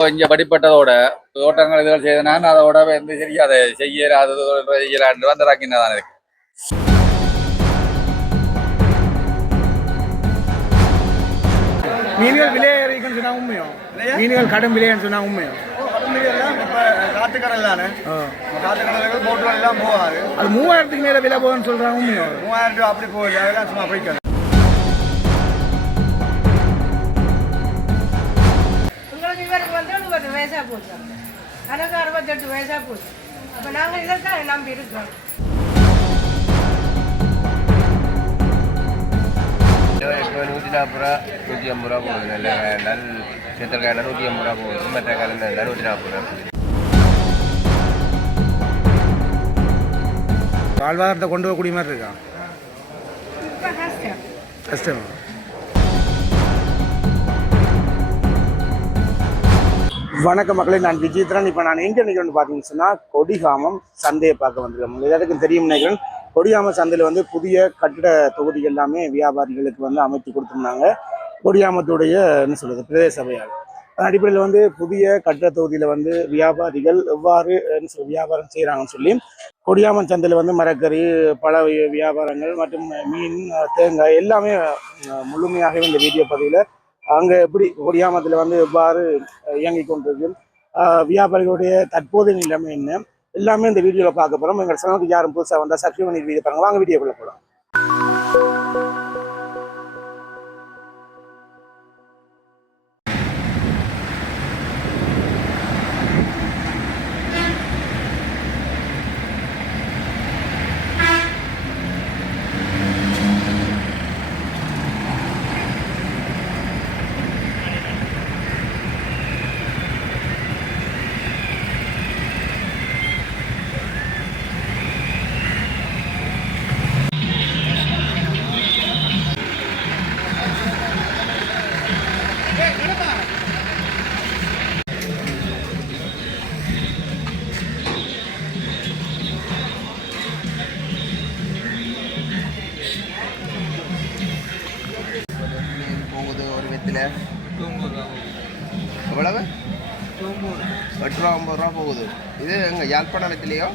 கொஞ்சம் படிப்பட்டதோட தோட்டங்கள் இதுகள் செய்தனான் அதோட வந்து சரி அதை செய்யலாதது செய்யலான்னு வந்து இறக்கினா தான் இருக்கு. மீன்கள் விலை ஏறிக்குன்னு சொன்னா உண்மையும் மீன்கள் கடும் விலைன்னு சொன்னா உண்மையும் போகாது. அது மூவாயிரத்துக்கு மேல விலை போகுதுன்னு சொல்றாங்க உண்மையும் மூவாயிரம் அப்படி போகல அதெல்லாம் சும்மா போய்க்கணும் வயசாக போச்சு எனக்கு அறுபத்தெட்டு வயசாக போச்சு. அப்போ நாங்கள் இதைத்தான் நம்பி இருக்கோம். இப்போ நூற்றி நாற்பது ரூபா நூற்றி ஐம்பது ரூபா போகுது. நல்ல நல் சித்திரக்காய் நூற்றி ஐம்பது ரூபா போகுது. மற்ற காலம் நூற்றி நாற்பது ரூபா வாழ்வாதாரத்தை கொண்டு போகக்கூடிய மாதிரி இருக்கா? கஷ்டம்? வணக்க மக்களே நான் விஜயத்ரன் இப்போ நான் எங்கே நிற்கிறேன்னு பார்த்தீங்கன்னு சொன்னால் கொடிகாமம் சந்தையை பார்க்க வந்திருக்கேன் எல்லாருக்கும் தெரியும் நினைக்கிறேன். கொடிகாம சந்தையில் வந்து புதிய கட்டிட தொகுதி எல்லாமே வியாபாரிகளுக்கு வந்து அமைத்து கொடுத்துருந்தாங்க. கொடியாமத்துடைய என்ன சொல்கிறது பிரதேச சபையால். அதன் அடிப்படையில் வந்து புதிய கட்டிட தொகுதியில் வந்து வியாபாரிகள் எவ்வாறு என்ன சொல்றது, வியாபாரம் செய்கிறாங்கன்னு சொல்லி கொடியாம சந்தையில் வந்து மரக்கறி பழ வியாபாரங்கள் மற்றும் மீன் தேங்காய் எல்லாமே முழுமையாகவே இந்த வீடியோ பதிவில் அங்கே எப்படி கொடியாமத்தில் வந்து எவ்வாறு இயங்கி இயங்கிக் கொண்டிருக்கு வியாபாரிகளுடைய தற்போதைய நிலைமை என்ன எல்லாமே இந்த வீடியோவில் பார்க்க போகிறோம் எங்கள் சேனலுக்கு யாரும் புதுசாக வந்தால் சப்ஸ்கிரைப் பண்ணி வீடியோ பாருங்க. வாங்க வீடியோக்குள்ள போகலாம் நேரத்தில் எவ்வளவு? எட்டு ரூபா ஒம்பது ரூபா போகுது. இது எங்கே யாழ்ப்பாணம் வெத்திலையோ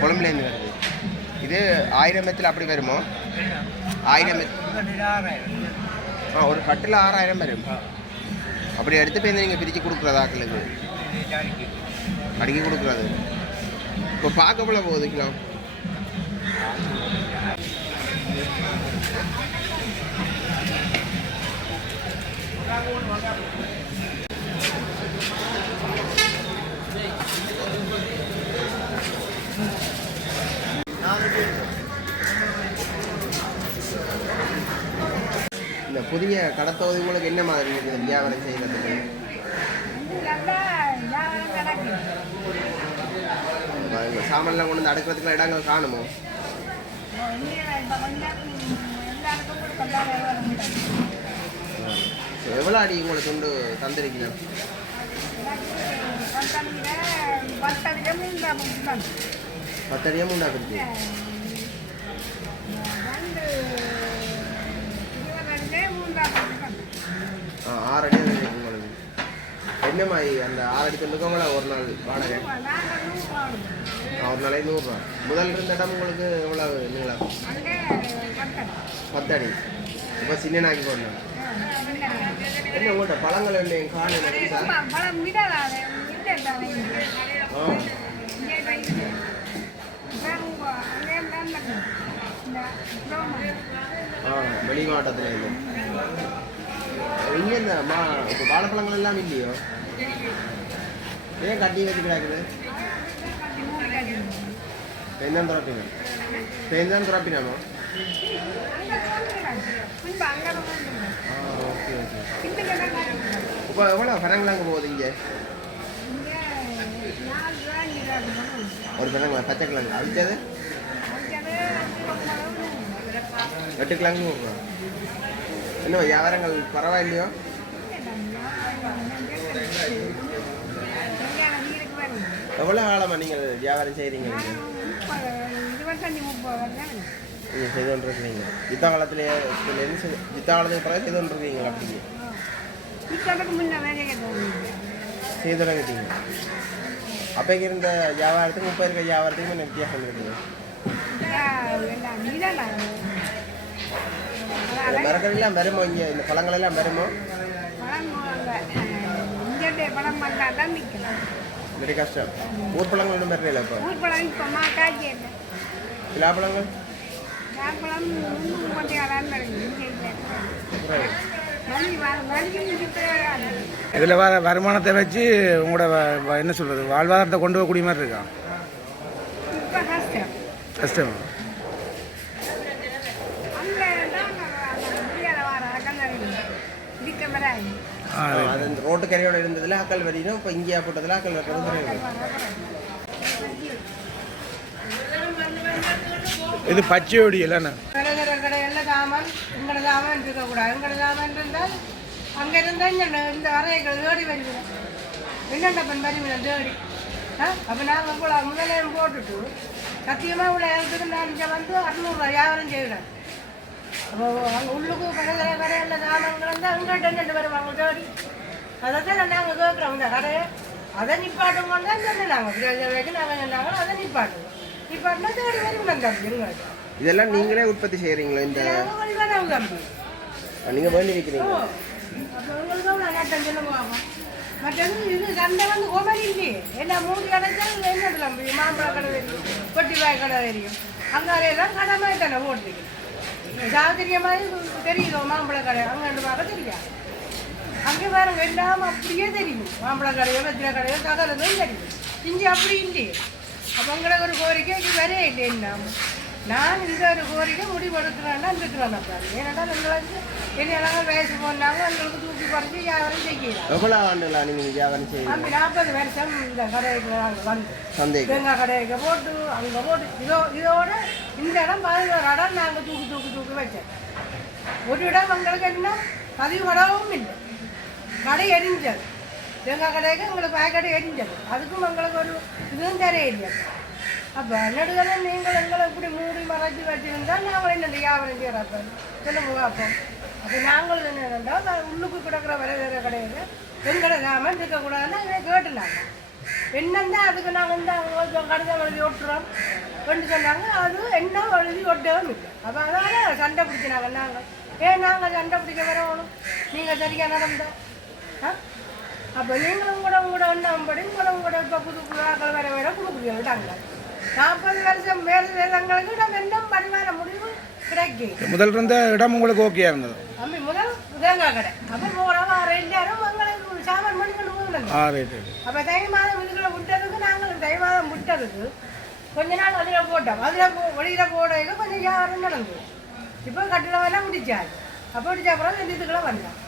கொழம்புலேருந்து வருது. இது ஆயிரம் வெத்தில் அப்படி வருமோ? ஆயிரம் ஆ ஒரு கட்டில் ஆறாயிரம் வரும். அப்படி எடுத்து போய் நீங்கள் பிரித்து கொடுக்குறதா அடிக்க அடிக்கி கொடுக்குறது. இப்போ பார்க்க போல போகுது கிலோ? இந்த புதிய கடத்தொகுதி உங்களுக்கு என்ன மாதிரி இருக்குது வியாபாரம் செய்கிறதுக்கு சாமான்லாம் கொண்டு வந்து அடுக்கிறதுக்குலாம் இடங்கள் காணுமோ? எவ்வளோ அடி உங்களுக்கு துண்டு தந்திருக்கீங்க? பத்தடியாக மூண்டா பிரிச்சு ஆ ஆறு அடி உங்களுக்கு. என்ன மாதிரி அந்த ஆறு அடி துண்டுக்கவங்கள ஒரு நாள் வாடகை? ஒரு நாளைக்கு நூறுரூவா. முதல் இருந்த இடம் உங்களுக்கு எவ்வளோ நீங்களா பத்தடி. இப்போ சின்னனாக்கி போடணும். என்ன உங்கள்கிட்ட பழங்கள் இல்லை காலையில் சார் ஆ. ஆ வெளி மாவட்டத்தில் இருந்து இங்கே இந்த மா இப்போ வாழைப்பழங்கள் எல்லாம் இல்லையோ? ஏன் கட்டி வச்சு கிடக்குது? பெய்தான் துறப்பினா பெய்தான் துறப்பினாமோ இப்போ எவ்வளோ பழங்கள் அங்கே போகுது இங்கே? ஒரு பழங்க பச்சை கிழங்கு. அவிச்சது? எட்டு கிழங்கு நூறுரூவா என்ன வியாபாரங்கள் பரவாயில்லையோ எவ்வளோ காலமாக நீங்கள் வியாபாரம் செய்கிறீங்க இருபத்தஞ்சி முப்பது நீங்கள் செய்து கொண்டிருக்கிறீங்க யுத்த காலத்திலே யுத்த காலத்துக்கு பிறகு செய்து கொண்டிருக்கீங்களா அப்படி இப்போதுக்கு முன்ன வேலைக்கு போகணும் செய்து தொடங்கிட்டீங்க அப்போக்கு இருந்த வியாபாரத்துக்கு முப்பது இருக்க வியாபாரத்துக்கு என்ன வித்தியாசம் இருக்குது? மரக்கறி எல்லாம் வருமோ இங்கே? இந்த பழங்கள் எல்லாம் வருமோ very கஷ்டம். ஊர் பழங்கள் ஒன்றும் வரல இப்போ? ஊர் பழம் இப்போ இல்லை பிலாப்பழங்கள் இங்கே இதில் வர வருமானத்தை வச்சு உங்களோட என்ன சொல்கிறது வாழ்வாதாரத்தை கொண்டு போகக்கூடிய மாதிரி இருக்கா? கஷ்டம். வார அது- இந்த ரோட்டு கரையோட இருந்ததுல ஆக்கள் வரையும் இப்போ இங்கேயா போட்டதில் ஆக்கள் வர்றது இது பச்சையோடி இல்லைண்ணா. கடற்கரை கடையில் சாமான் எங்கட சாமான் இருக்கக்கூடாது. எங்கட சாமான் இருந்தால் அங்கே இருந்தால் இந்த இந்த அறைகள் தேடி வருகிறோம் என்னண்டப்பன் வருகிறோம் தேடி. ஆ? அப்போ நாங்கள் கூட முதலே போட்டுட்டு சத்தியமாக உள்ள இடத்துக்கு நான் இங்கே வந்து அறுநூறுவா வியாபாரம் செய்கிறேன் அப்போ அங்கே உள்ளுக்கு கடற்கரை கடையில் சாமான்கள் இருந்தால் அங்கிட்ட ரெண்டு வருவாங்க தேடி. அதை தான் நாங்கள் கேட்குறோம். இந்த கடையை அதை நிப்பாட்டும் கொண்டு தான் சொன்னாங்க வரைக்கும் நாங்கள் அதை நிப்பாட்டுவோம் இதெல்லாம் நீங்களே உற்பத்தி செய்கிறீங்களா இந்த நாங்கள் வேண்டி வைக்கிறீங்க. மற்றது இது சந்தை வந்து கோமரி இல்லையே என்ன மூணு கடைச்சால் என்ன மாம்பழ கடை தெரியும் கொட்டிப்பாய் கடை தெரியும். அங்காரையெல்லாம் கடை மாதிரி தானே போட்டுருக்கு சாத்திரியமாக தெரியுதோ மாம்பழ கடை? அங்கே ரெண்டு பார்க்க தெரியாது அங்கே பாருங்க எல்லாம் அப்படியே தெரியும். மாம்பழ கடையோ வெத்திர கடையோ சகலதும் தெரியும். இங்கே அப்படி இல்லையே. உங்களுக்கு ஒரு கோரிக்கைக்கு வரே இல்லை. என்ன? நான் இந்த ஒரு கோரிக்கை முடிவெடுக்கிறேன்னா இருக்கிறேன் அப்போ ஏன்னா எங்களுக்கு என்ன வயசு போனாங்க எங்களுக்கு தூக்கி குறைச்சி வியாபாரம் செய்யலாம் எவ்வளோ நீங்கள் வியாபாரம் அப்படி நாற்பது வருஷம் இந்த கடைக்கு வந்து சந்தைக்கு. தேங்காய் கடைக்கு போட்டு அங்கே போட்டு இதோ இதோட இந்த இடம் பதினோரு இடம் நாங்கள் தூக்கி தூக்கி தூக்கி வச்சோம். ஒரு இடம் எங்களுக்கு என்ன? பதிவு கடவும் இல்லை. கடை எரிஞ்சது. எங்கள் கடைக்கு எங்களுக்கு பாக்கெட் எரிஞ்சது அதுக்கும் எங்களுக்கு ஒரு இதுவும் தெரியல அப்போ நடுவில் நீங்கள் எங்களை இப்படி மூடி மறைச்சி வச்சிருந்தால் நாங்கள் என்ன வியாபாரம் செய்கிறப்ப சொல்லுங்க பார்ப்போம் அப்போ நாங்கள் என்னென்றால் உள்ளுக்கு கிடக்கிற விலை வேறு கிடையாது எங்களை சாமான் இருக்கக்கூடாதுன்னு அதை கேட்டுனாங்க என்னன்னா அதுக்கு நாங்கள் இந்த கொஞ்சம் கடிதம் எழுதி ஒட்டுறோம் கொண்டு சொன்னாங்க அது என்ன எழுதி ஒட்டவும் இல்லை அப்போ அதனால் சண்டை பிடிச்சினாங்க நாங்கள் ஏன் நாங்கள் சண்டை பிடிக்க வரணும் நீங்கள் சரியாக நடந்தோம் ஆ அப்போ நீங்களும் கூட உங்களோட ஒன்றாம்படி உங்களோட உங்களோட இப்போ புது புது ஆக்கள் வர வர கொடுக்குறீங்க விட்டாங்க நாற்பது வருஷம் மேல் வேதங்களுக்கு நம்ம என்ன பரிமாற முடிவு கிடைக்கும் முதல் இருந்த இடம் உங்களுக்கு ஓகேயா இருந்தது அம்மி முதல் தேங்காய் கடை அப்போ போகிறவங்க எல்லாரும் எங்களுக்கு சாமான் பண்ணி கொண்டு போகணும் அப்போ தை மாதம் இதுக்குள்ள விட்டதுக்கு நாங்கள் தை மாதம் விட்டதுக்கு கொஞ்ச நாள் அதில் போட்டோம் அதில் வெளியில் போடையில கொஞ்சம் வியாபாரம் நடந்தது இப்போ கட்டிடமெல்லாம் முடிச்சாச்சு அப்போ முடிச்ச அப்புறம் இந்த இதுக்குள்ள வந்தோம்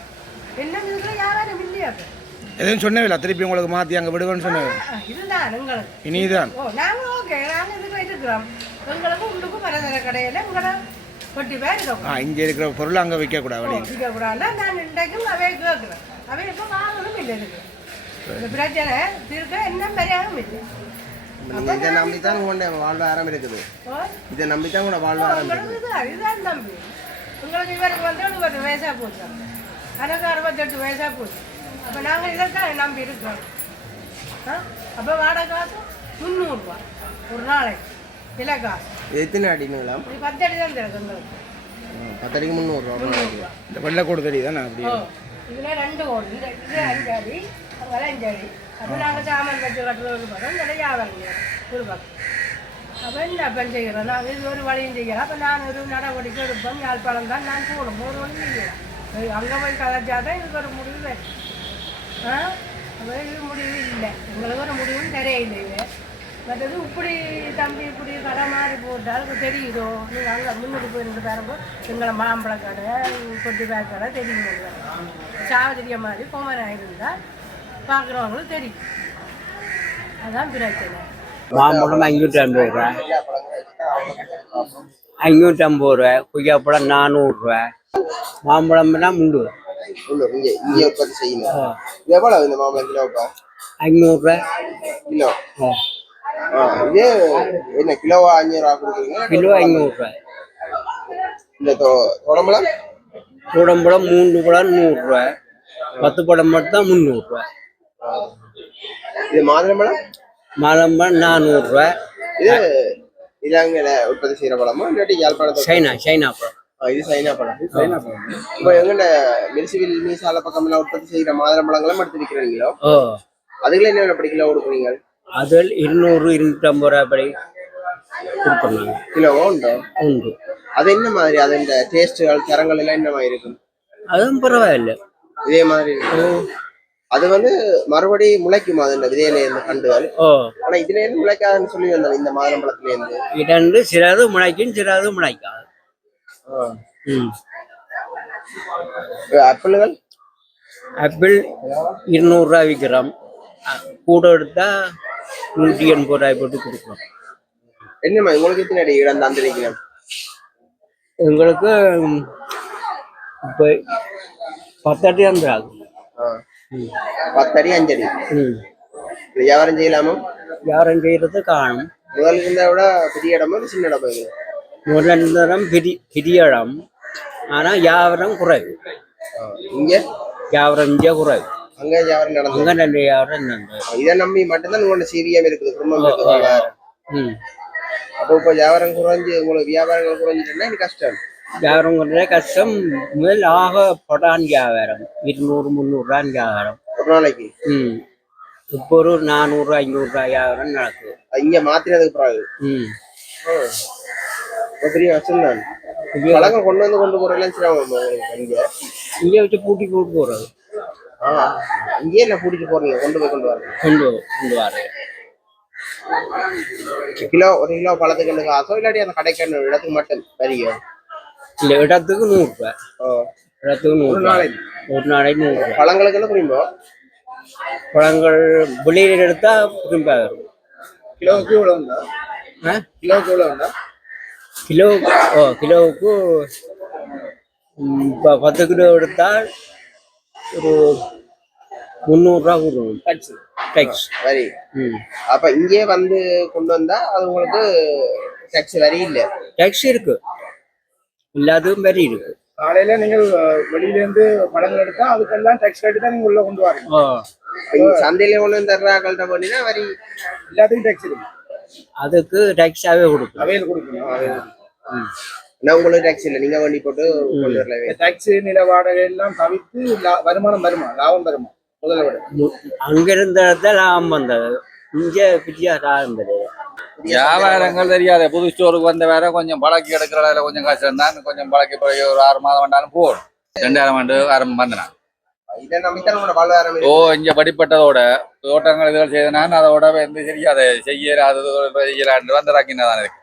என்ன இதுக்குள்ள வியாபாரம் இல்லையா அப்போ எதுவும் சொன்னவில்லை திருப்பி உங்களுக்கு மாற்றி அங்கே விடுவேன்னு சொன்னேன். இனிதான். ஆ இங்கே இருக்கிற பொருள் அங்கே விற்கக்கூடாது இதை நம்பி தான் உங்களோட வாழ்வாதாரம் இருக்குது இதை நம்பி தான் உங்களோட வாழ்வாதாரம் இருக்குது உங்களுக்கு இவருக்கு வந்து எழுபது வயசாக போச்சு. எனக்கு அறுபத்தெட்டு வயசாக போச்சு. அப்போ நாங்கள் இதைத்தான் நம்பி இருக்கோம் ஆ? அப்போ வாடகை காசு? முந்நூறுரூவா ஒரு நாளைக்கு. விலை காசு. எத்தனை அடி நீளம் இது பத்தடி தான் திறக்கு எங்களுக்கு. பத்தடிக்கு முந்நூறுரூவா இந்த வெள்ளைக்கூடு தெரியுதானே அப்படி? ஓ இதில் ரெண்டு கோடி. இந்த இது அஞ்சு அடி அங்கே அஞ்சு அடி. அப்போ நாங்கள் சாமான் வச்சு கட்டுற ஒரு பக்கம் இந்த வியாபாரம் ஒரு பக்கம். அப்போ என்ன அப்போ செய்கிறோம் நாங்கள் இது ஒரு வழியும் செய்யலாம் அப்போ நான் ஒரு நடவடிக்கை எடுப்போம். யாழ்ப்பாணம் தான் நான் போகணும். ஒரு வழி செய்யலாம் அங்கே போய் கதைச்சா தான் இதுக்கு ஒரு முடிவு. ஆ? முடிவு இல்லை. எங்களுக்கு ஒரு முடிவும் தெரியல மற்றது இப்படி தம்பி இப்படி கடை மாறி போட்டால் தெரியுதோ? நீங்கள் அங்கே முன்னுக்கு போயிருந்து பாருங்க. எங்களை மாம்பழ கடை கொட்டி பேர் கடை தெரியும் சாவதிரிய மாதிரி கோமனாக இருந்தால் பார்க்குறவங்களும் தெரியும். அதான் பிரச்சனை. மாம்பழம் அஞ்சூற்றி ஐம்பது ரூபா. அஞ்சூற்றி ஐம்பது ரூபா. கொய்யாப்பழம் நானூறுரூவா மாம்பழம்னா முந்நூறு. உள்ளூர் இங்கே இங்கே உற்பத்தி செய்யணும் இது எவ்வளோ இந்த மாம்பழம் கிலோ இப்போ? ஐநூறுரூவா. கிலோ? ஆ. இது என்ன கிலோவா அஞ்சூறுவா கொடுக்குறீங்க கிலோ ஐநூறுரூவா. இந்த தொ- தொடம்பலம் கூடம்பழம் மூன்று பழம் நூறுரூவா. பத்து படம் மட்டும் முந்நூறுரூவா. இது மாதுளம்பழம் மாதம்பழம் நானூறுரூவா. இது இலங்கையில உற்பத்தி செய்யற பழமா இல்லாட்டி யாழ்ப்பாணத்தை சைனா சைனா பழம். இது சைனா பழம் இப்போ எங்கண்ட மிரிசிவில் மீசால பக்கம்லாம் உற்பத்தி செய்யற மாதுளம்பழங்களும் எடுத்து விற்கிறீங்களோ அதுல என்ன விலை கிலோ கொடுக்குறீங்க அதில் இருநூறு இருநூற்றம்பது ரூபா படி கொடுப்போம் கிலோவோ உண்டோ? உண்டு. அது என்ன மாதிரி? அது இந்த டேஸ்ட்டுகள் தரங்கள் எல்லாம் என்ன மாதிரி இருக்கும்? அதுவும் பரவாயில்ல. இதே மாதிரி. அது வந்து மறுபடி முளைக்குமா அது இந்த விதையில இருந்து கண்டுகள். ஆனா இதுல இருந்து முளைக்காதுன்னு சொல்லி வந்தோம் இந்த மாதுளம்பழத்துல இருந்து இரண்டு சிலது முளைக்கும் சிலது முளைக்காது. ஆப்பிள்கள்? ஆப்பிள் இருநூறுரூவா விற்கிறோம் கூட எடுத்தால் நூற்றி எண்பது ரூபாய் போட்டு கொடுக்குறோம் என்னம்மா உங்களுக்கு எத்தனை அடி இடம் தந்திருக்கிறேன் எங்களுக்கு இப்போ பத்தடி வந்து ஆகும். பத்தடி அஞ்சடி? ம். வியாபாரம் செய்யலாமா? யாரும் செய்கிறது காணும். முதல்ல இருந்த விட பெரிய இடமா சின்ன இடமா இது முதலிடம் பெரிய பெரிய இடம் ஆனால் வியாபாரம் குறைவு. இங்க வியாபாரம் இங்கே குறைவு. அங்க வியாபாரம் நடந்தது? அங்கே நல்ல வியாபாரம் நடந்தது. இதை நம்பி மட்டும்தான் உங்களோட சீவியம் இருக்குது குடும்பம் இருக்குது. ம். அப்போ இப்போ வியாபாரம் குறைஞ்சு உங்களுக்கு வியாபாரங்கள் குறைஞ்சிட்டுன்னா இது கஷ்டம். வியாபாரம் பண்ணுற கஷ்டம் முதல் ஆக படான் வியாபாரம் இருநூறு முந்நூறுரூவான் வியாபாரம் ஒரு நாளைக்கு? ம். இப்போ ஒரு நானூறு ஐநூறுரூவா வியாபாரம் நடக்குது. இங்க மாத்தினதுக்கு பிறகு? ம். பெரிய தான் பழங்கள் கொண்டு வந்து கொண்டு போறதெல்லாம் சிரமம் இங்க இங்கே வச்சு பூட்டி போட்டு போகிறது ஆ இங்கேயே என்ன கூட்டிட்டு போறீங்க? கொண்டு போய் கொண்டு வரீங்க கொண்டு கொண்டு வரேன் கிலோ ஒரு கிலோ பழத்துக்கு எனக்கு காசோ இல்லாட்டி அந்த கடைக்கு இடத்துக்கு மட்டும் வரிங்க இல்லை இடத்துக்கு நூறுரூவா ஓ. இடத்துக்கு நூறுரூவா நாளைக்கு? ஒரு நாளைக்கு நூறுரூவா பழங்களுக்கு என்ன புரியுமோ பழங்கள் வெளியில் எடுத்தால் திரும்ப வரும். கிலோவுக்கு இவ்வளோ கிலோவுக்கு இவ்வளோ கிலோ ஓ கிலோவுக்கு இப்போ பத்து கிலோ எடுத்தால் ஒரு முந்நூறுரூவா கொடுக்கணும் டேக்ஸ் டேக்ஸ் வரி ம். அப்ப இங்கே வந்து கொண்டு வந்தா அது உங்களுக்கு டேக்ஸ் வரி இல்ல? டேக்ஸ் இருக்கு. எல்லாத்துக்கும் வரி இருக்கு. காலையில நீங்கள் வெளியிலேருந்து பழங்கள் எடுத்தா அதுக்கெல்லாம் டேக்ஸ் கட்டி தான் நீங்க உள்ள கொண்டு வரீங்க சந்தையில வந்து தர்றாங்கள்ட்ட பண்ணினா வரி எல்லாத்துக்கும் டேக்ஸ் இருக்கு. அதுக்கு டேக்ஸாகவே கொடுக்கும் அவையில் கொடுக்கணும் அவையில். நான் உங்களுக்கு டேக்ஸ் இல்ல. நீங்க வண்டி போட்டு கொண்டு வரல டேக்ஸ் நில வாடகை எல்லாம் தவிர்த்து வருமானம் வருமா? லாபம் வருமா முதல்ல விட. அங்க லாபம் வந்தது. இங்க பிரியா லாபம் கிடையாது வியாபாரங்கள் தெரியாது. புது ஸ்டோருக்கு வந்த வேற கொஞ்சம் பழக்கி எடுக்கிறதுல கொஞ்சம் கஷ்டம் தான் கொஞ்சம் பழக்கி போய் ஒரு ஆறு மாதம் வேண்டாலும் போடும் ரெண்டாயிரம் ஆண்டு ஆரம்பம் வந்தேன் இதை நம்பித்தான் உங்களோட வாழ்வாதாரம் ஓ. இங்க படிப்பட்டதோட தோட்டங்கள் இதுகள் செய்தனான். அதோட எந்த சரி அதை செய்யலான்னு வந்ததாக்கினதான் இருக்கு.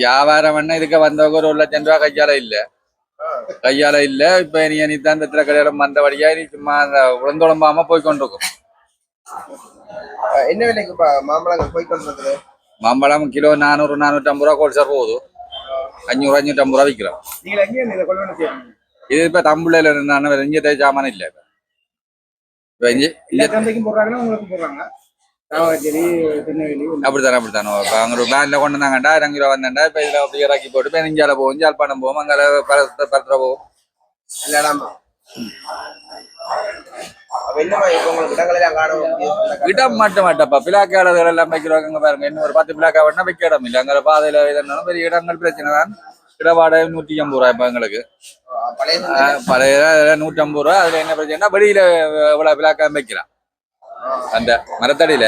வியாபாரம் இதுக்கு வந்தவங்க ஒரு லட்சம் ரூபா கையால இல்ல. கையால இல்ல. இப்ப நீ நீ தான் இந்த கடையில வந்தபடியா நீ சும்மா அந்த உழந்தோளம்பாம போய் கொண்டிருக்கும் என்ன விலைக்கு மாம்பழங்கள் போய் கொண்டு இருக்குது மாம்பழம் கிலோ நானூறு நானூற்றம்பது ரூபா கோல்சர் போகுது. அஞ்சூறு அஞ்சூற்றம்பது ரூபா விற்கிறோம். நீங்கள் எங்கே இதை கொள்வன செய்யணும் இது இப்ப தம்புள்ளையில இருந்தான இங்கே சாமான் இல்ல இப்ப. இப்ப இங்க அப்படித்தானே அப்படித்தானே. இப்ப அங்க ஒரு பேன்ல கொண்டு வந்தாங்கண்டா இறங்கி கிலோ வந்தேன்டா இப்ப இதுல அப்படியே இறக்கி போட்டு இப்ப நெஞ்சால போவோம் ஜாழ்ப்பாணம் போவோம் அங்கே பரத்துற போவோம். எல்லா இடமா மட்டும் மாட்டப்பா பிளாக்காடுகள் எல்லாம் வைக்கிறவங்க பாருங்க. இன்னும் ஒரு பத்து பிளாக்கா வேணா வைக்க இடம் இல்லை. அங்கே பாதையில இதனாலும் பெரிய இடங்கள் பிரச்சனை தான். இடவாடகை நூற்றி ஐம்பது ரூபாய் இப்ப எங்களுக்கு. பழைய நூற்றி ஐம்பது ரூபா அதுல என்ன பிரச்சனைனா வெளியில இவ்வளவு பிளாக்கா வைக்கலாம். அந்த மரத்தடியில.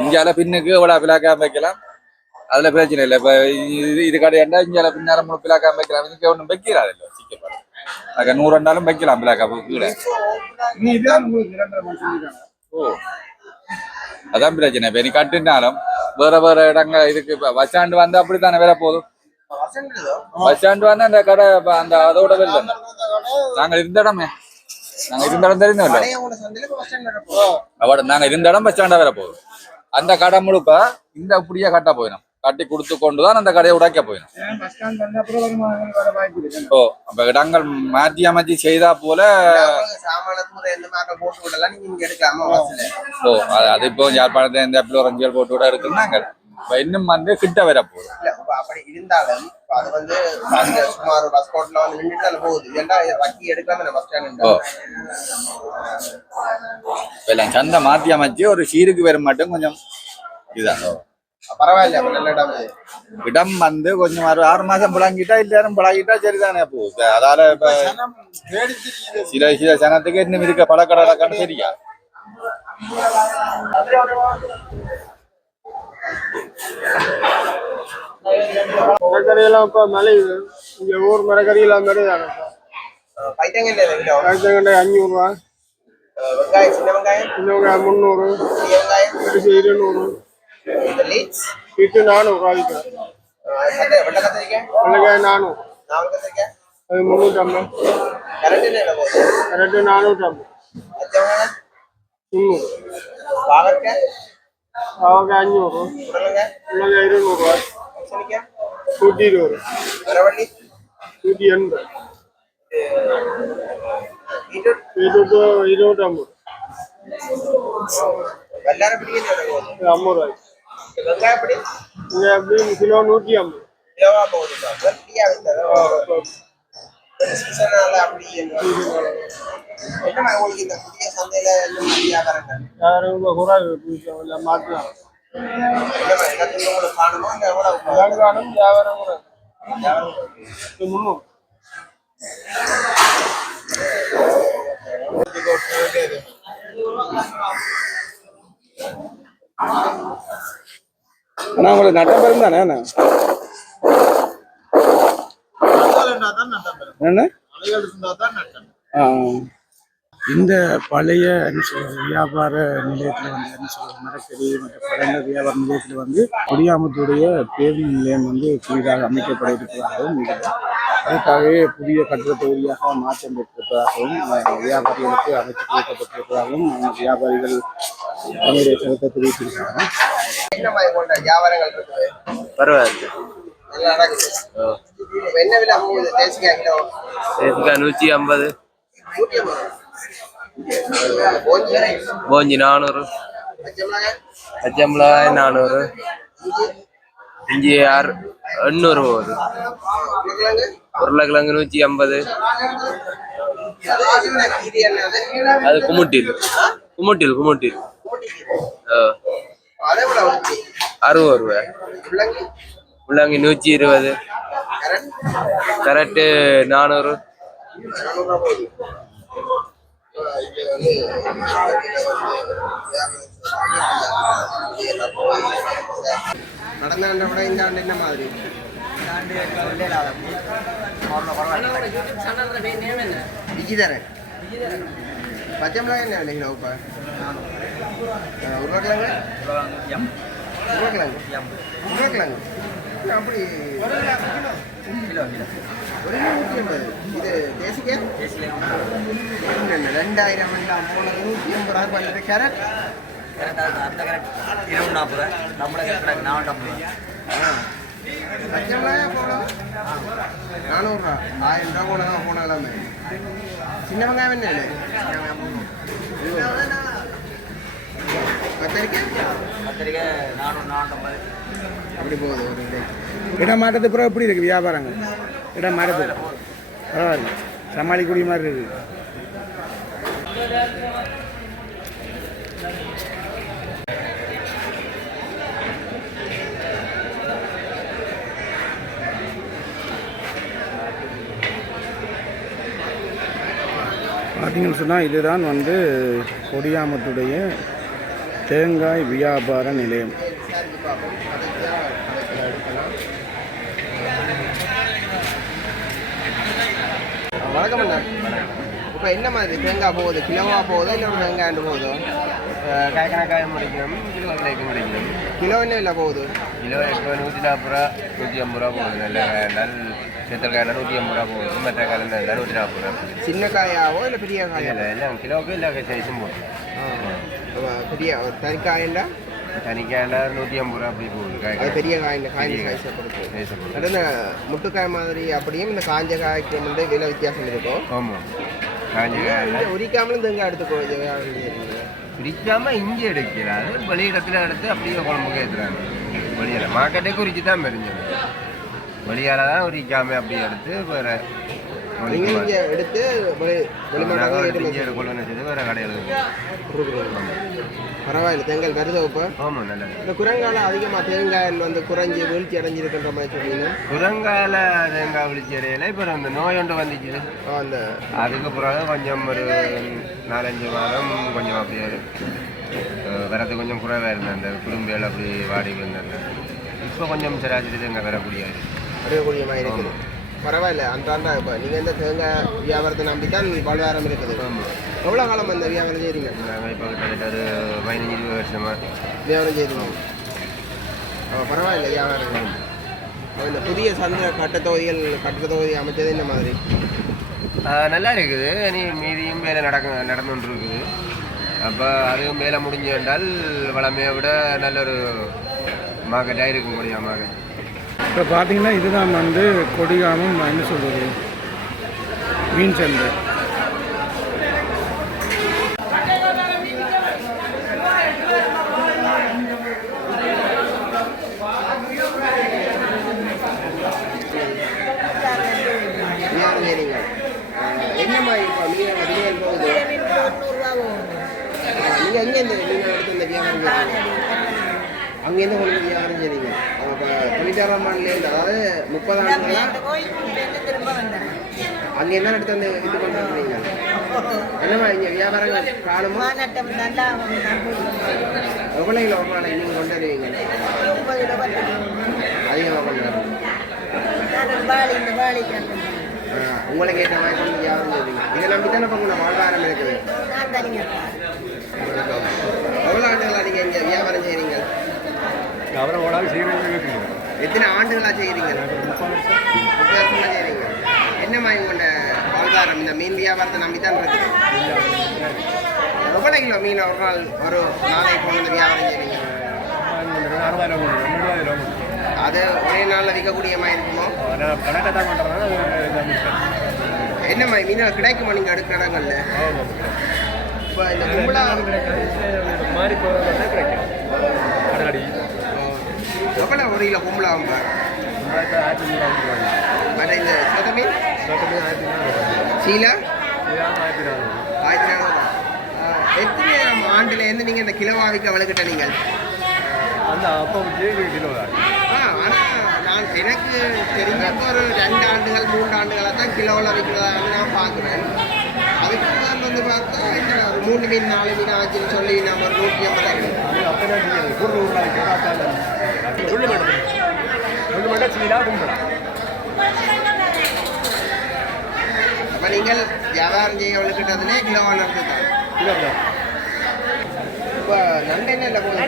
இஞ்சால பின்னுக்கு இவ்வளவு பிளாக்கா வைக்கலாம் அதுல பிரச்சனை இல்லை. இப்ப இது இது கடையாண்டா இஞ்சால பின்னால மூணு பிளாக்கா வைக்கலாம் இதுக்கு ஒன்றும் வைக்கிறாது இல்லை சிக்கப்படும் அங்க நூறு ரெண்டாலும் வைக்கலாம் பிளாக்கா கீழே ஓ. அதான் பிரச்சனை. இப்ப நீ கட்டுனாலும் வேற வேற இடங்கள் இதுக்கு பஸ் ஸ்டாண்டு வந்து அப்படித்தானே வேற போதும் பஸ் ஸ்டாண்டு வந்து அந்த கடை அந்த அதோட வெளில நாங்க இருந்த இடமே. நாங்க இருந்த இடம் தெரியும் இல்ல பழைய கூட சந்தையில இப்ப bus stand ல இருப்போம். அவட நாங்க இருந்த இடம் பஸ் ஸ்டாண்டா வேற போதும் அந்த கடை முழுக்க இந்த இப்படியே கட்ட போயிடும். கட்டி கொடுத்து கொண்டு தான் அந்த கடையை உடைக்க போயிடும். வர ஓ அப்ப இடங்கள் மாற்றி அமைச்சு செய்தா போல எந்த ஓ அது இப்போ யாழ்ப்பாணத்துல இந்த பிள்ளை ரஞ்சியல் போட்டு விட இருக்குன்னாங்க இப்ப இன்னும் வந்து கிட்ட வர போகுது. இல்ல அப்படி இருந்தாலும் அது வந்து அந்த சுமார் பஸ் கோட்ல வந்து நின்றுட்டு போகுது. இதை வக்கி எடுக்காம பஸ் ஸ்டாண்ட் சந்தை மாத்தி அமைச்சு ஒரு சீருக்கு வர மட்டும் கொஞ்சம் இதுதான் பரவாயில்ல இடம் வந்து கொஞ்சம் ஒரு ஆறு மாசம் புழங்கிட்டா எல்லாரும் புழங்கிட்டா சரிதானே இப்போ அதால சில சில சனத்துக்கு இன்னும் இருக்க பழக்கடை கண்டு சரியா மரக்கறியெல்லாம் இப்போ மலை இங்கே ஊர் மரக்கறியெல்லாம் மாதிரி தானே பைத்தங்க இல்ல கிலோ காய்ச்சங்கண்டை அஞ்சூறுரூவா வெங்காயம் சின்ன வெங்காயம்? முந்நூறு. பெரிய வெங்காயம்? அரிசி இருநூறு. இட்டு நானூறு கத்திரி வெள்ளை கத்திரிக்காய்? நானூறு. அது முந்நூற்றம்பது. கரெக்டு நானூற்றம்பது. முந்நூறு. பாவற்காய் அவங்காய் அஞ்சூறு உருளைக்காய் வெள்ளைக்காய் இருநூறுவா பூசணிக்காய் நூற்றி இருபது மரவள்ளி நூற்றி எண்பது பீட்ரூட் பீட்ரூட்டு இருநூற்றம்பது வெள்ளார பிடிக்கிறது எவ்வளவு போகுது இது ஐம்பது ரூபாய் வெங்காயம் பிடி இங்கே எப்படி கிலோ நூற்றி ஐம்பது சீசனால அப்படி என்ன உங்களுக்கு இந்த புதிய சந்தையில இந்த மாதிரி வியாபாரங்கள்? யாரும் இப்போ குறாய் இல்லை மாற்றலாம். என்ன மாதிரி எல்லாத்துக்கும் உங்களுக்கு காணுமோ இல்லை எவ்வளவு வியாபாரம் வியாபாரம் கூட. இது முந்நூறு ஆனா உங்களுக்கு நட்டம் பெரும் தானே அண்ணா? என்ன ஆ. இந்த பழைய வியாபார நிலையத்தில் வந்து என்ன சொல்றது மரக்கறி மற்ற பழங்கள் வியாபார நிலையத்தில் வந்து குடியாமத்துடைய பேருந்து நிலையம் வந்து புதிதாக அமைக்கப்பட இருக்கிறதாகவும் இது அதுக்காகவே புதிய கட்டிட தொகுதியாக மாற்றம் பெற்றிருப்பதாகவும் வியாபாரிகளுக்கு அமைச்சு கொடுக்கப்பட்டிருப்பதாகவும் வியாபாரிகள் தன்னுடைய கருத்தை இருக்குது. பரவாயில்ல. என்ன விலை போகுது தேசிக்காய் கிலோ இதுக்கு நூற்றி ஐம்பது. போஞ்சி நானூறு. பச்சை மிளகாய்? நானூறு. இஞ்சி ஆறு எண்ணூறு போகுது. உருளைக்கிழங்கு? நூற்றி ஐம்பது. அது குமுட்டில். குமுட்டில் குமுட்டில். அறுபது ரூபாய் உள்ளங்கி நூற்றி இருபது. கரெக்டு நானூறு. நடந்த ஆண்டை விட இந்த ஆண்டு என்ன மாதிரி? விஜிதரன் பச்சை மிளகாய் என்ன? விலை கிலோ இப்போ உருளைக்கிழங்கு? உருளைக்கிழங்கு. உருளைக்கிழங்கு. அப்படி. ஒரு கிலோ நூற்றி ஐம்பது இது தேசிக்க ரெண்டாயிரம் வேண்டாம் போனது நூற்றி ஐம்பது ரூபாய் பண்ணிட்டு கேரட்? ஆ. பச்சை மிளகாய் போனோம் நானூறுரூவா. ஆயிரம் ரூபா போனதா எல்லாமே. சின்ன வெங்காயம் என்ன விலை? கத்திரிக்காய் அப்படி போகுது ஒரு இடம் மாற்றத்து பிறகு எப்படி இருக்குது வியாபாரங்கள்? இடம் மாற்றத்து பரவாயில்ல. சமாளிக்கக்கூடிய மாதிரி இருக்குது பார்த்தீங்கன்னு சொன்னால் இதுதான் வந்து கொடியாமத்துடைய தேங்காய் வியாபார நிலையம். வணக்கம் அண்ணா. இப்போ என்ன மாதிரி? தேங்காய் போகுது கிலோவா போகுதோ இல்லை ஒரு வெங்காயம் போகுதோ? காய்கணக்காயம் முடிக்கணும் கிலோ கிடைக்கும் முடிக்கணும் கிலோ என்ன விலை போகுது? கிலோ இப்போ நூற்றி நாற்பது ரூபா நூற்றி ஐம்பது ரூபா போகுது. நல்ல நல் சித்தல் காயில் நூற்றி ஐம்பது ரூபா போகுது. மற்ற காயில் நல்லா நூற்றி நாற்பது ரூபா சின்ன காயாவோ இல்லை பெரிய காயாவோ? இல்லை எல்லாம் கிலோவுக்கு இல்லை சைஸும் போகுது பெரிய ஒரு தனி காயண்டா தனிக்காண்டா நூற்றி ஐம்பது ரூபா அப்படி போகுது அது காய் பெரிய காயின் பெரிய காய். சைஸை பொறுத்து என்ன முட்டுக்காய் மாதிரி அப்படியும் இந்த காஞ்ச காய்க்கு வந்து விலை வித்தியாசம் இருக்கும் ஆமாம் காஞ்சி காயில் உரிக்காமலும் தேங்காய் எடுத்துக்கோ. பிடிக்காம இஞ்சி எடுக்கிறாரு வெளியிடத்துல எடுத்து அப்படியே குழம்புக்கு ஏற்றுறாங்க வெளியால மார்க்கெட்டே குறித்து தான் பெரிஞ்சது வெளியால தான் உரிக்காம அப்படி எடுத்து வேற நீங்க இங்க எடுத்து பரவாயில்ல தேங்காய் ஆமாம் நல்லது. இந்த குரங்கால அதிகமாக தேங்காயில் வந்து குறைஞ்சி வீழ்ச்சி அடைஞ்சிருக்கின்ற மாதிரி சொன்னீங்க குரங்கால தேங்காய் விழிச்சி இடையில இப்போ அந்த நோய் ஒன்று வந்துச்சு. ஆ, அந்த அதுக்கு பிறகு கொஞ்சம் ஒரு நாலஞ்சு வாரம் கொஞ்சம் அப்படியே வரது கொஞ்சம் குறைவாக இருந்தது. அந்த குடும்பிகள் அப்படி வாடி விழுந்தாங்க இப்போ கொஞ்சம் சராசரி தேங்காய் வரக்கூடியது அறியக்கூடிய மாதிரி இருக்குது பரவாயில்ல அன்றாண்டா இப்போ நீங்கள் இந்த தேங்காய் வியாபாரத்தை நம்பி தான் வாழ்வாரம் இருக்குது எவ்வளோ காலம் இந்த வியாபாரம் செய்கிறீங்க நாங்கள் இப்போ கிட்டத்தட்ட ஒரு பதினஞ்சு இருபது வருஷமாக வியாபாரம் ஆ, பரவாயில்ல வியாபாரம். இந்த புதிய சந்திர கட்ட தொகுதிகள் கட்ட தொகுதி அமைச்சது இந்த மாதிரி? நல்லா இருக்குது. இனி மீதியும் வேலை நடக்க நடந்துட்டு இருக்குது அப்போ அதுவும் வேலை முடிஞ்சு என்றால் வளமையை விட நல்ல ஒரு மார்க்கெட்டாக இருக்கும் கூடிய மார்க்கெட் இப்போ பார்த்தீங்கன்னா இதுதான் வந்து கொடிகாமம் என்ன சொல்கிறது மீன் சந்தை. இப்போ நீங்கள் இந்த அங்கேருந்து கொண்டு வந்து வியாபாரம் அப்போ தொண்ணூத்தாறாம் ஆண்டுலேருந்து அதாவது முப்பது ஆண்டுகளா அங்கேருந்து தான் எடுத்து வந்து இது பண்ணுறீங்க என்னம்மா இங்கே வியாபாரங்கள் காலமா எவ்வளோ கிலோ நாளைக்கு நீங்கள் கொண்டு வருவீங்க? அதிகமாக கொண்டு வரணும் உங்களுக்கு ஏற்ற மாதிரி கொண்டு வியாபாரம் இதை நம்பி தானே இப்போ உங்களை வாழ்வாரம் இருக்குது? எவ்வளோ ஆண்டுகளா நீங்கள் இங்கே வியாபாரம் செய்கிறீங்க எத்தனை ஆண்டுகளா செய்கிறீங்க? முப்பது வருஷமா செய்கிறீங்க. என்ன மாதிரி உங்களோட வாழ்வாரம் இந்த மீன் வியாபாரத்தை நம்பி தான் இருக்குது எவ்வளோ கிலோ மீன் ஒரு நாள் ஒரு நாளைக்கு வந்து வியாபாரம் செய்கிறீங்க அது ஒரே நாளில் விற்கக்கூடிய மாதிரி இருக்குமோ? என்ன மாதிரி மீன் கிடைக்குமா நீங்கள் அடுத்த இடங்கள்ல? இப்போ இந்த கும்பலா எவ்வளோ ஒரு கிலோ கும்பலா ஆகும்பா மற்ற இந்த மீன் சீலா? ஆயிரத்தி நானூறு. எத்தனை ஆண்டுலேருந்து நீங்கள் இந்த கிலோவா விற்க வளர்க்கிட்ட நீங்கள்? ஆ ஆனால் நான் எனக்கு தெரிஞ்ச ஒரு ரெண்டு ஆண்டுகள் மூன்று ஆண்டுகளாக தான் கிலோவில் விற்கிறதாக நான் பார்க்குறேன். அதுக்கு முதல்ல வந்து பார்த்தா என்ன ஒரு மூணு மீன் நாலு மீன் ஆச்சுன்னு சொல்லி நம்ம ஒரு நூற்றி ஐம்பது அப்போ நீங்கள் வியாபாரம் செய்ய வளர்க்கிட்டதுனே கிலோ நடத்து தான் இப்போ நண்டு என்ன போகுது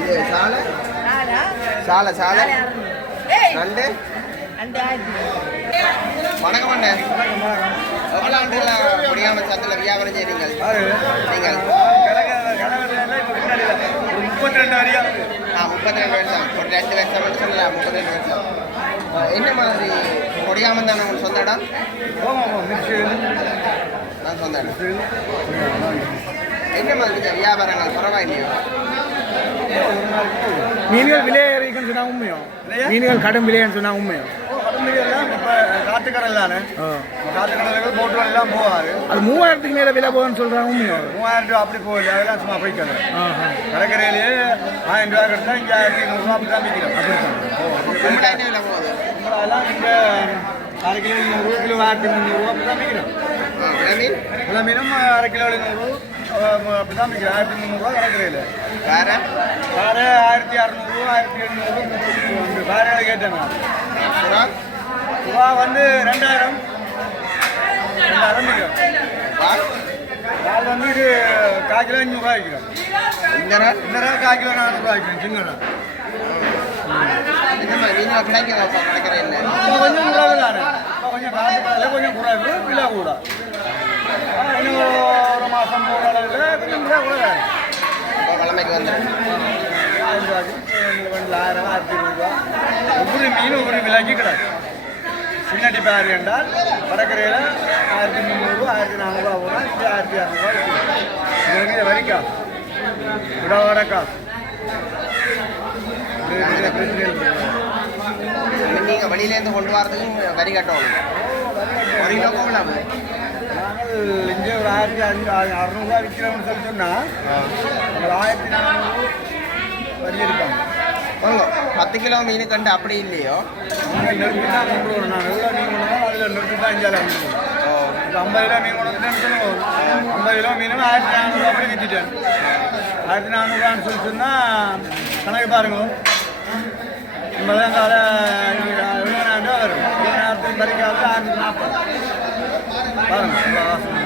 இது சாலை? சாலை? சாலை நண்டு? வணக்கம் அண்ணே. எவ்வளோ ஆண்டுகளா முடியாம சந்தில் வியாபாரம் செய்றீங்க? நீங்கள். ஆ முப்பத்தி ரெண்டு வருஷம் ஒரு ரெண்டு வருஷம் சொல்லலாம் முப்பத்தி ரெண்டு வருஷம் என்ன மாதிரி கொடியாமன் தானே உங்களுக்கு சொந்த இடம்? நான் சொந்த இடம். என்ன மாதிரி வியாபாரங்கள்? பரவாயில்லையோ? மீன்கள் விலை ஏறிக்குன்னு சொன்னா உண்மையோ? மீன்கள் கடும் விலைன்னு சொன்னா உண்மையோ? காட்டுக்கடல் தானே. காட்டுக்கடலுக்கு போட்டு எல்லாம் போகாது. அது மூவாயிரத்துக்கு மேல விலை போகுதுன்னு சொல்றாங்க உண்மையோ? மூவாயிரம் ரூபா அப்படி போகல அதெல்லாம் சும்மா ஆஹா. கடற்கரையிலேயே ஆயிரம் ரூபா கட்டினா இங்கே ஆயிரத்தி நூறுரூவா அப்படி தான் விற்கிறோம். கும்பலா என்ன விலை போகுது? அதெல்லாம் இங்கே அரை கிலோ நூறு கிலோ ஆயிரத்தி முந்நூறுரூவா அப்படி தான் விற்கிறோம். எல்லா மீனும் அரை கிலோ நூறு அப்படி தான் விற்கிறோம். ஆயிரத்தி முந்நூறுரூவா கடற்கரையில். வேற? வேறு ஆயிரத்தி அறநூறு ஆயிரத்தி எண்ணூறு வேறு கேட்டேன் சுறா வந்து ரெண்டாயிரம். பால் வந்து இது கால் கிலோ அஞ்சூறுரூவா விற்கிறோம் இந்த இந்த கால் கிலோ நானூறுரூவா விற்கிறோம் சின்ன இந்த கிடைக்கிறதா கிடைக்கிற இல்லை கொஞ்சம் குறைவு தானே கொஞ்சம் காசு காலையில் கொஞ்சம் குறைவு விலை கூட இன்னும் ஒரு மாதம் போகிற அளவில் கொஞ்சம் கூட இப்போ கிழமைக்கு வந்துடும் ஆயிரம் ரூபாய்க்கு ஆயிரம் ஆயிரத்தி ஒவ்வொரு மீன் ஒவ்வொரு விலைக்கு சின்ன டிப்பாரி என்றால் வடக்கரையில் ஆயிரத்தி முந்நூறுரூவா ஆயிரத்தி நானூறுரூவா போனால் இது ஆயிரத்தி இரநூறுவா இருக்குது வரிக்கா? விட வடக்கா. நீங்கள் வெளியிலேருந்து கொண்டு வரதுக்கும் வரி கட்டணும். ஒரு கிலோ எவ்வளவு நாங்கள் இங்கே ஒரு ஆயிரத்தி அஞ்சு அறுநூறுவா விற்கிறோம்னு சொல்லி சொன்னால் ஒரு ஆயிரத்தி நானூறு வரி இருப்பாங்க வாங்க பத்து கிலோ மீன் கண்டு அப்படி இல்லையோ? நிறுத்தி தான் கொண்டு வரோம் நான் எவ்வளோ மீன் கொண்டு வரோம் அதில் நிறுத்தி தான் இங்கே வந்து இப்போ ஐம்பது கிலோ மீன் கொண்டு வந்துட்டேன்னு ஐம்பது கிலோ மீனும் ஆயிரத்தி நானூறு அப்படி விற்றுட்டேன் ஆயிரத்தி நானூறுவான்னு சொல்லி சொன்னால் கணக்கு பாருங்க. ஐம்பதாயிரம் கால எழுபதாயிரம் ரூபா வரும். எழுபதாயிரத்துக்கு பறிக்காது ஆயிரத்தி நாற்பது. பாருங்க